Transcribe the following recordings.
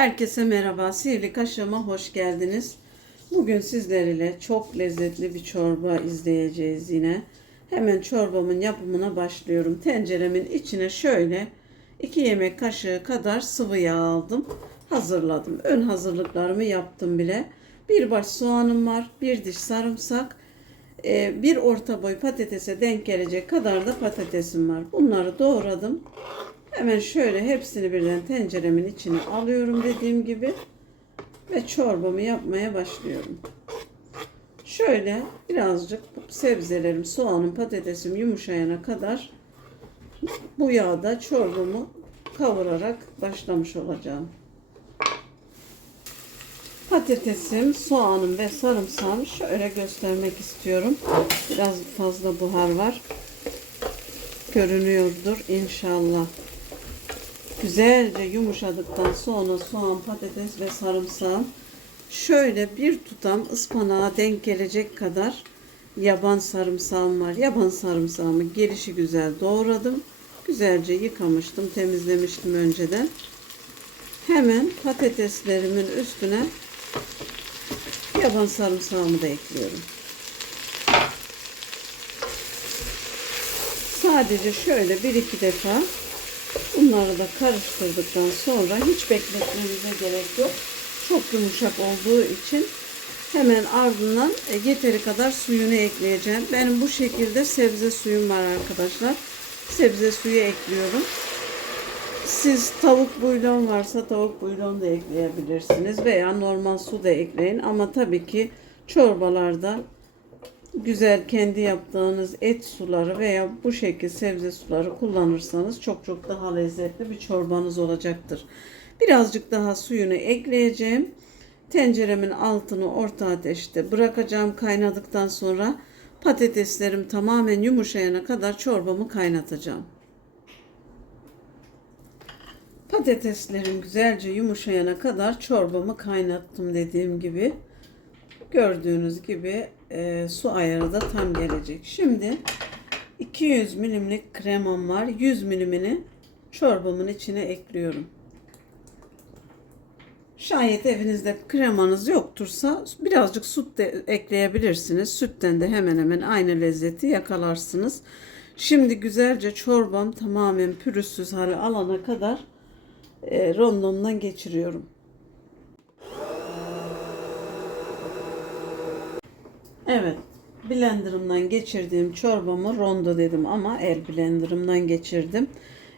Herkese merhaba. Sivri Kaşığıma hoş geldiniz. Bugün sizler ile çok lezzetli bir çorba izleyeceğiz yine. Hemen çorbamın yapımına başlıyorum. Tenceremin içine şöyle 2 yemek kaşığı kadar sıvı yağ aldım. Hazırladım. Ön hazırlıklarımı yaptım bile. Bir baş soğanım var. Bir diş sarımsak. e, Bir orta boy patatese denk gelecek kadar da patatesim var. Bunları doğradım. Hemen şöyle hepsini birden tenceremin içine alıyorum dediğim gibi ve çorbamı yapmaya başlıyorum. Şöyle birazcık sebzelerim, soğanım, patatesim yumuşayana kadar bu yağda çorbamı kavurarak başlamış olacağım. Patatesim, soğanım ve sarımsağımı şöyle göstermek istiyorum. Biraz fazla buhar var. Görünüyordur inşallah. Güzelce yumuşadıktan sonra soğan, patates ve sarımsağım şöyle bir tutam ıspanağa denk gelecek kadar yaban sarımsağım var. Yaban sarımsağımı gelişi güzel doğradım. Güzelce yıkamıştım, temizlemiştim önceden. Hemen patateslerimin üstüne yaban sarımsağımı da ekliyorum. Sadece şöyle bir iki defa Bunları da karıştırdıktan sonra hiç bekletmemize gerek yok. Çok yumuşak olduğu için hemen ardından e, yeteri kadar suyunu ekleyeceğim. Benim bu şekilde sebze suyum var arkadaşlar. Sebze suyu ekliyorum. Siz tavuk buylon varsa tavuk buylon da ekleyebilirsiniz veya normal su da ekleyin ama tabii ki çorbalarda güzel kendi yaptığınız et suları veya bu şekil sebze suları kullanırsanız çok çok daha lezzetli bir çorbanız olacaktır. Birazcık daha suyunu ekleyeceğim. Tenceremin altını orta ateşte bırakacağım kaynadıktan sonra patateslerim tamamen yumuşayana kadar çorbamı kaynatacağım. Patateslerim güzelce yumuşayana kadar çorbamı kaynattım dediğim gibi. Gördüğünüz gibi e, su ayarı da tam gelecek. Şimdi 200 milimlik kremam var. 100 milimini çorbamın içine ekliyorum. Şayet evinizde kremanız yoktursa birazcık süt de ekleyebilirsiniz. Sütten de hemen hemen aynı lezzeti yakalarsınız. Şimdi güzelce çorbam tamamen pürüzsüz hale alana kadar e, rondondan geçiriyorum. Evet. Blenderımdan geçirdiğim çorbamı rondo dedim ama el blenderımdan geçirdim.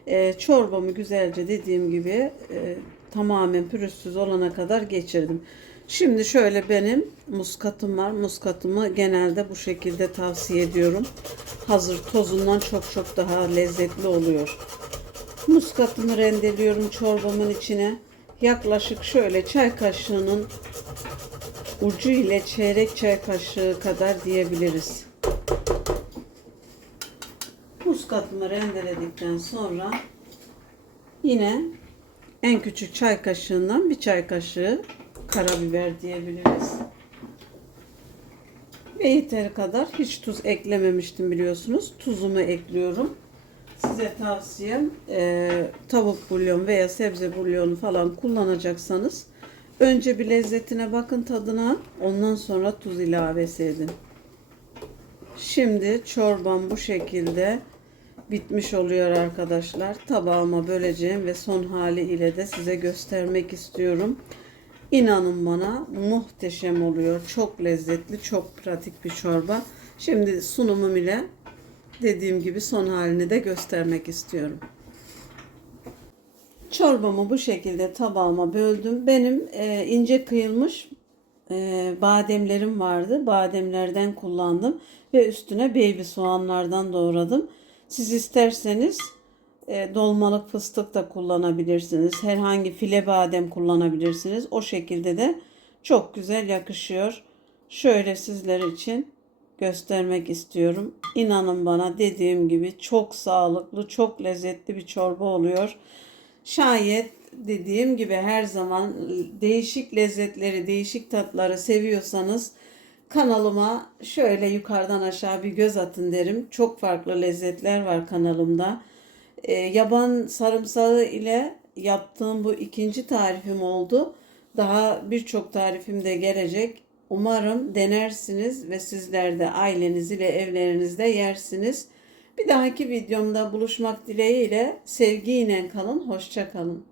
Ee, çorbamı güzelce dediğim gibi e, tamamen pürüzsüz olana kadar geçirdim. Şimdi şöyle benim muskatım var. Muskatımı genelde bu şekilde tavsiye ediyorum. Hazır tozundan çok çok daha lezzetli oluyor. Muskatımı rendeliyorum çorbamın içine. Yaklaşık şöyle çay kaşığının ucu ile çeyrek çay kaşığı kadar diyebiliriz. Muskatımı rendeledikten sonra yine en küçük çay kaşığından bir çay kaşığı karabiber diyebiliriz. Ve yeteri kadar hiç tuz eklememiştim biliyorsunuz. Tuzumu ekliyorum. Size tavsiyem e, tavuk bulyon veya sebze bulyonu falan kullanacaksanız Önce bir lezzetine bakın tadına. Ondan sonra tuz ilavesi edin. Şimdi çorbam bu şekilde bitmiş oluyor arkadaşlar. Tabağıma böleceğim ve son hali ile de size göstermek istiyorum. İnanın bana muhteşem oluyor. Çok lezzetli, çok pratik bir çorba. Şimdi sunumum ile dediğim gibi son halini de göstermek istiyorum. Çorbamı bu şekilde tabağıma böldüm. Benim e, ince kıyılmış e, bademlerim vardı. Bademlerden kullandım ve üstüne baby soğanlardan doğradım. Siz isterseniz e, dolmalık fıstık da kullanabilirsiniz. Herhangi file badem kullanabilirsiniz. O şekilde de çok güzel yakışıyor. Şöyle sizler için göstermek istiyorum. İnanın bana dediğim gibi çok sağlıklı, çok lezzetli bir çorba oluyor. Şayet dediğim gibi her zaman değişik lezzetleri, değişik tatları seviyorsanız kanalıma şöyle yukarıdan aşağı bir göz atın derim. Çok farklı lezzetler var kanalımda. E, yaban sarımsağı ile yaptığım bu ikinci tarifim oldu. Daha birçok tarifim de gelecek. Umarım denersiniz ve sizler de aileniz ile evlerinizde yersiniz. Bir dahaki videomda buluşmak dileğiyle sevgiyle kalın, hoşça kalın.